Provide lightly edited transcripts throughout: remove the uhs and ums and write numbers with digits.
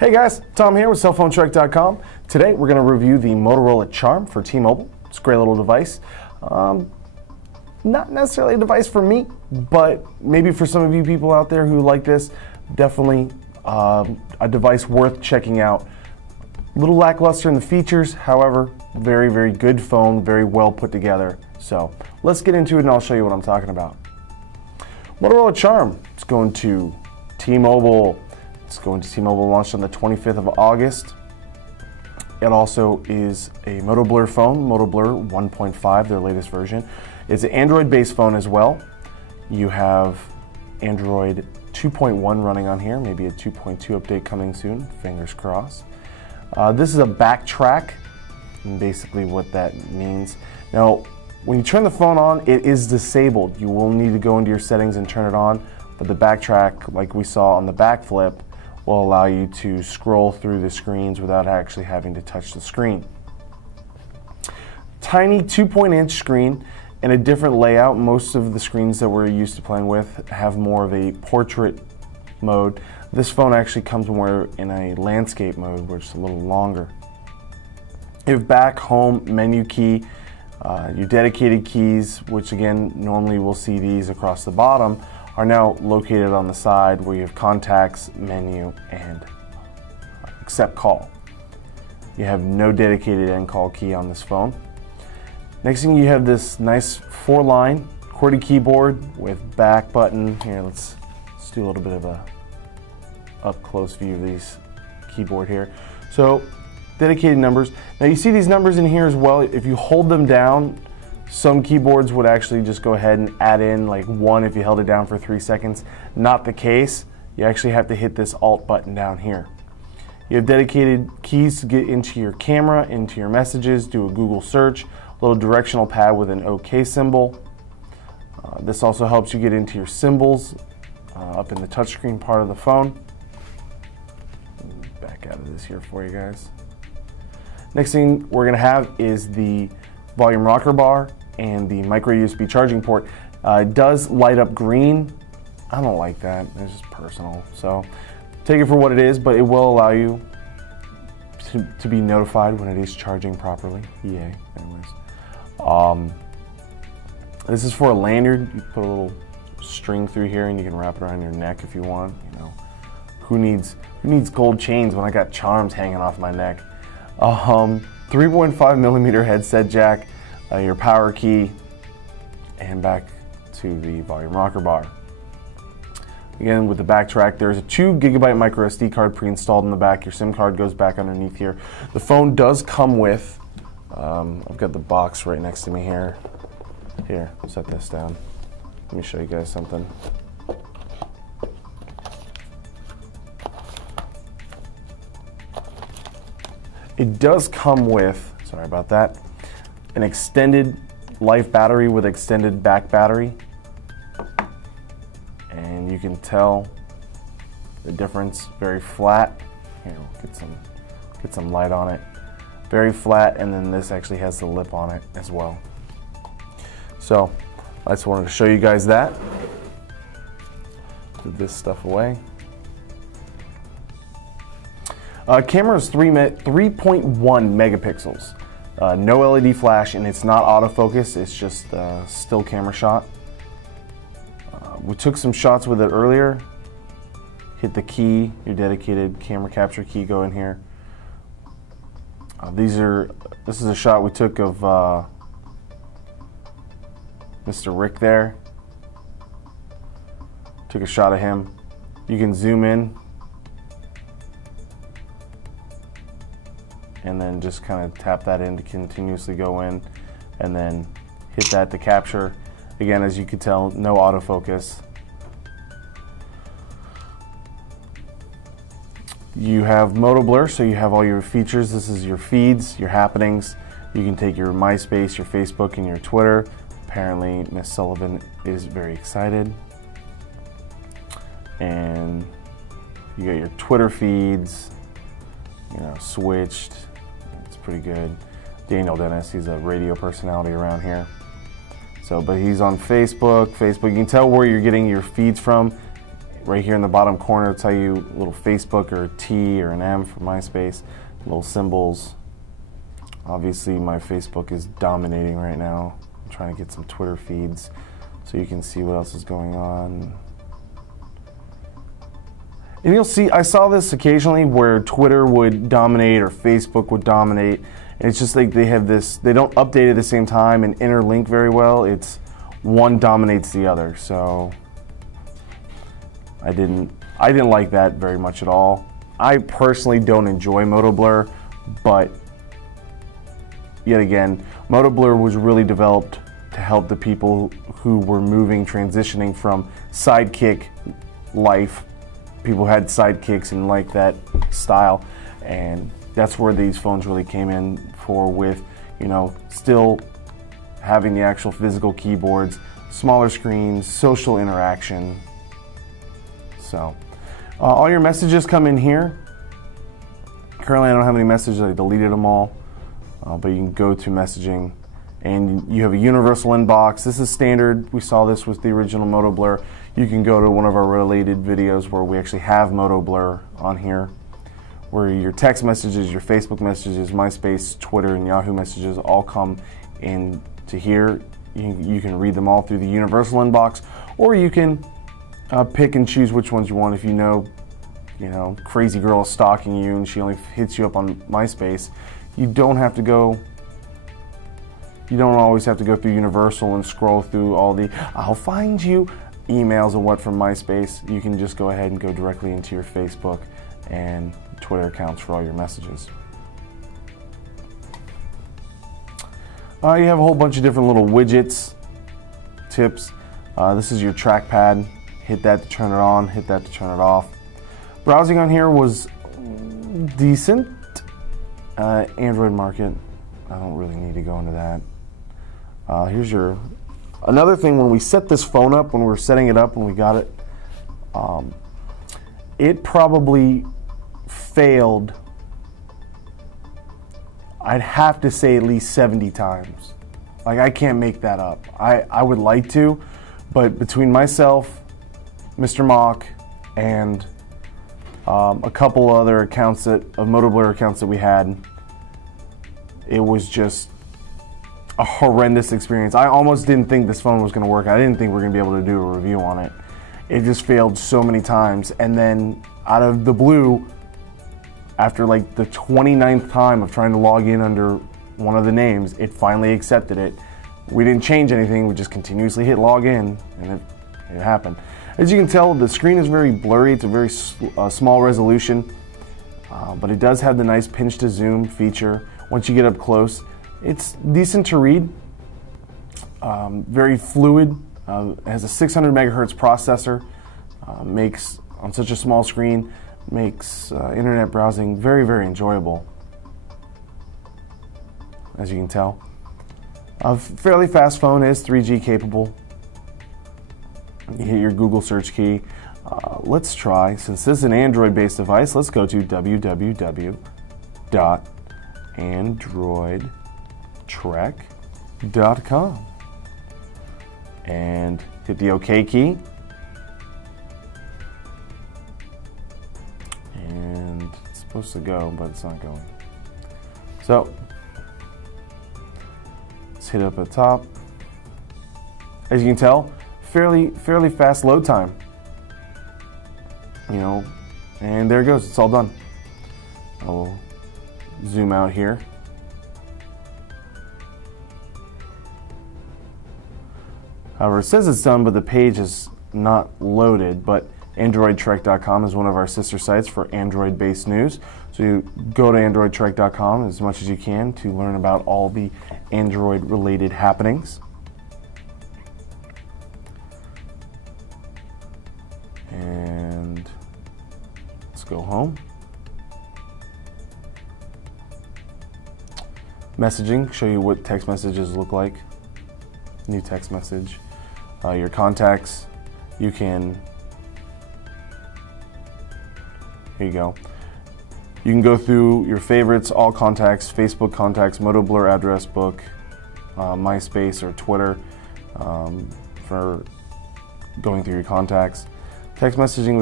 Hey guys, Tom here with cellphonetrek.com. Today we're going to review the Motorola Charm for T-Mobile. It's a great little device. Not necessarily a device for me, but maybe for some of you people out there who like this, definitely a device worth checking out. A little lackluster in the features, however, very, very good phone, very well put together. So let's get into it and I'll show you what I'm talking about. Motorola Charm, it's going to T-Mobile. It's going to T-Mobile, launched on the 25th of August. It also is a MotoBlur phone, MotoBlur 1.5, their latest version. It's an Android-based phone as well. You have Android 2.1 running on here, maybe a 2.2 update coming soon, fingers crossed. This is a backtrack, and basically what that means. Now, when you turn the phone on, it is disabled. You will need to go into your settings and turn it on, but the backtrack, like we saw on the back flip, will allow you to scroll through the screens without actually having to touch the screen. Tiny 2-inch screen and a different layout. Most of the screens that we're used to playing with have more of a portrait mode. This phone actually comes more in a landscape mode, which is a little longer. You have back, home, menu key, your dedicated keys, which again, normally we'll see these across the bottom, are now located on the side where you have contacts, menu, and accept call. You have no dedicated end call key on this phone. Next thing, you have this nice 4-line QWERTY keyboard with back button. Here, let's do a little bit of a up close view of these keyboard here. So dedicated numbers. Now you see these numbers in here as well. If you hold them down, some keyboards would actually just go ahead and add in like 1 if you held it down for 3 seconds. Not the case. You actually have to hit this Alt button down here. You have dedicated keys to get into your camera, into your messages, do a Google search, a little directional pad with an OK symbol. This also helps you get into your symbols up in the touchscreen part of the phone. Back out of this here for you guys. Next thing we're going to have is the volume rocker bar and the micro USB charging port. It does light up green. I don't like that. It's just personal. So take it for what it is, but it will allow you to be notified when it is charging properly. Yay. Anyways. This is for a lanyard. You put a little string through here and you can wrap it around your neck if you want. You know, who needs gold chains when I got charms hanging off my neck? 3.5mm headset jack, your power key, and back to the volume rocker bar. Again, with the backtrack, there's a 2GB micro SD card pre-installed in the back. Your SIM card goes back underneath here. The phone does come with, I've got the box right next to me here. Here, set this down. Let me show you guys something. It does come with, sorry about that, an extended life battery with extended back battery. And you can tell the difference, very flat. Here, we'll get some light on it. Very flat, and then this actually has the lip on it as well. So, I just wanted to show you guys that. Put this stuff away. Camera is 3.1 megapixels. No LED flash, and it's not autofocus, it's just a still camera shot. We took some shots with it earlier. Hit the key, your dedicated camera capture key, go in here. This is a shot we took of Mr. Rick there. Took a shot of him. You can zoom in and then just kind of tap that in to continuously go in, and then hit that to capture. Again, as you can tell, no autofocus. You have MotoBlur, so you have all your features. This is your feeds, your happenings. You can take your MySpace, your Facebook, and your Twitter. Apparently, Miss Sullivan is very excited. And you got your Twitter feeds, you know, switched. It's pretty good. Daniel Dennis, he's a radio personality around here. So, but he's on Facebook. You can tell where you're getting your feeds from. Right here in the bottom corner, it'll tell you a little Facebook or a T or an M for MySpace, little symbols. Obviously, my Facebook is dominating right now. I'm trying to get some Twitter feeds so you can see what else is going on. And you'll see, I saw this occasionally where Twitter would dominate or Facebook would dominate. And it's just like they have this, they don't update at the same time and interlink very well. It's one dominates the other. So I didn't like that very much at all. I personally don't enjoy MotoBlur, but yet again, MotoBlur was really developed to help the people who were transitioning from sidekick life. People had sidekicks and like that style, and that's where these phones really came in for, with, you know, still having the actual physical keyboards, smaller screens, social interaction. So all your messages come in here. Currently I don't have any messages, I deleted them all, but you can go to messaging and you have a universal inbox. This is standard. We saw this with the original MotoBlur. You can go to one of our related videos where we actually have MotoBlur on here, where your text messages, your Facebook messages, MySpace, Twitter, and Yahoo messages all come into here. You can read them all through the universal inbox, or you can pick and choose which ones you want. If you know, crazy girl is stalking you and she only hits you up on MySpace, you don't have to go. You don't always have to go through Universal and scroll through all the "I'll find you" emails and what from MySpace. You can just go ahead and go directly into your Facebook and Twitter accounts for all your messages. You have a whole bunch of different little widgets, tips. This is your trackpad. Hit that to turn it on, hit that to turn it off. Browsing on here was decent. Android market, I don't really need to go into that. Here's another thing. When we set this phone up, when we were setting it up, when we got it, it probably failed, I'd have to say, at least 70 times. Like, I can't make that up. I would like to, but between myself, Mr. Mock, and a couple other accounts of MotoBlur accounts that we had, it was just a horrendous experience. I almost didn't think this phone was going to work. I didn't think we were going to be able to do a review on it. It just failed so many times, and then out of the blue, after like the 29th time of trying to log in under one of the names, it finally accepted it. We didn't change anything, we just continuously hit log in, and it happened. As you can tell, the screen is very blurry. It's a very small resolution, but it does have the nice pinch to zoom feature. Once you get up close, it's decent to read, very fluid. It has a 600 megahertz processor, makes, on such a small screen, makes internet browsing very, very enjoyable, as you can tell. A fairly fast phone, is 3G capable. You hit your Google search key. Let's try, since this is an Android-based device, let's go to www.androidtrek.com and hit the OK key. And it's supposed to go, but it's not going. So let's hit it up at the top. As you can tell, fairly fast load time. And there it goes. It's all done. I'll zoom out here. However, it says it's done, but the page is not loaded. But AndroidTrek.com is one of our sister sites for Android-based news. So you go to AndroidTrek.com as much as you can to learn about all the Android-related happenings. And let's go home. Messaging, show you what text messages look like. New text message. Your contacts, you can, here you go. You can go through your favorites, all contacts, Facebook contacts, MotoBlur address book, MySpace or Twitter, for going through your contacts. Text messaging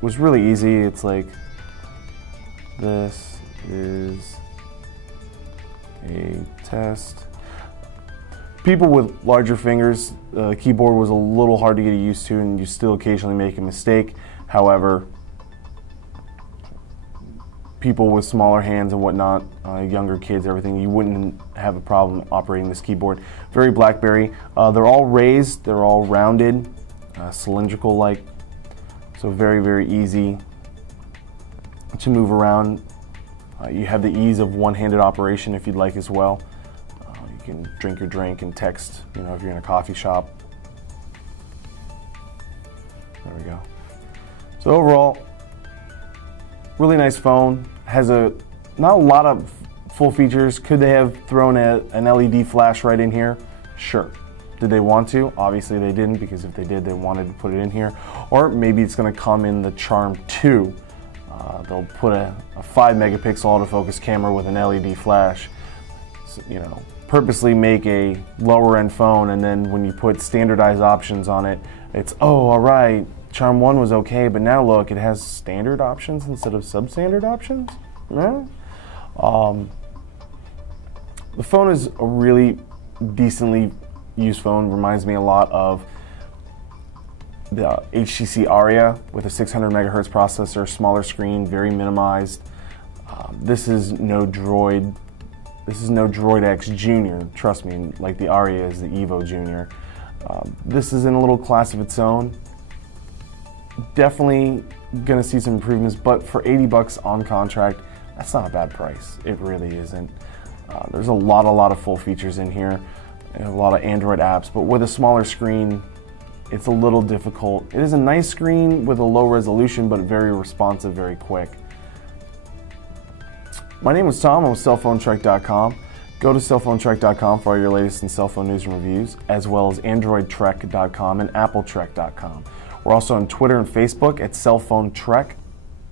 was really easy. It's like, this is a test. People with larger fingers, the keyboard was a little hard to get used to, and you still occasionally make a mistake. However, people with smaller hands and whatnot, younger kids, everything, you wouldn't have a problem operating this keyboard. Very Blackberry. They're all raised, they're all rounded, cylindrical-like, so very, very easy to move around. You have the ease of one-handed operation if you'd like as well. You can drink your drink and text, if you're in a coffee shop. There we go. So overall, really nice phone. Has not a lot of full features. Could they have thrown an LED flash right in here? Sure. Did they want to? Obviously they didn't, because if they did, they wanted to put it in here. Or maybe it's going to come in the Charm 2. They'll put a 5 megapixel autofocus camera with an LED flash. So, purposely make a lower end phone, and then when you put standardized options on it, it's, oh, all right, Charm 1 was okay, but now look, it has standard options instead of substandard options. Yeah. The phone is a really decently used phone. Reminds me a lot of the HTC Aria with a 600 megahertz processor, smaller screen, very minimized. This is no Droid. This is no Droid X Junior. Trust me, like the Aria is the Evo Junior. This is in a little class of its own. Definitely gonna see some improvements, but for 80 bucks on contract, that's not a bad price. It really isn't. There's a lot of full features in here, and a lot of Android apps, but with a smaller screen, it's a little difficult. It is a nice screen with a low resolution, but very responsive, very quick. My name is Tom. I'm with cellphonetrek.com. Go to cellphonetrek.com for all your latest in cell phone news and reviews, as well as androidtrek.com and appletrek.com. We're also on Twitter and Facebook at cellphonetrek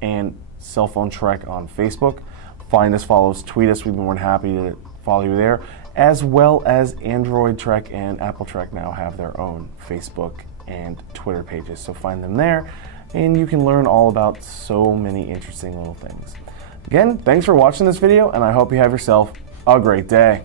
and cellphonetrek on Facebook. Find us, follow us, tweet us. We'd be more than happy to follow you there, as well as Android Trek and Apple Trek now have their own Facebook and Twitter pages. So find them there, and you can learn all about so many interesting little things. Again, thanks for watching this video, and I hope you have yourself a great day.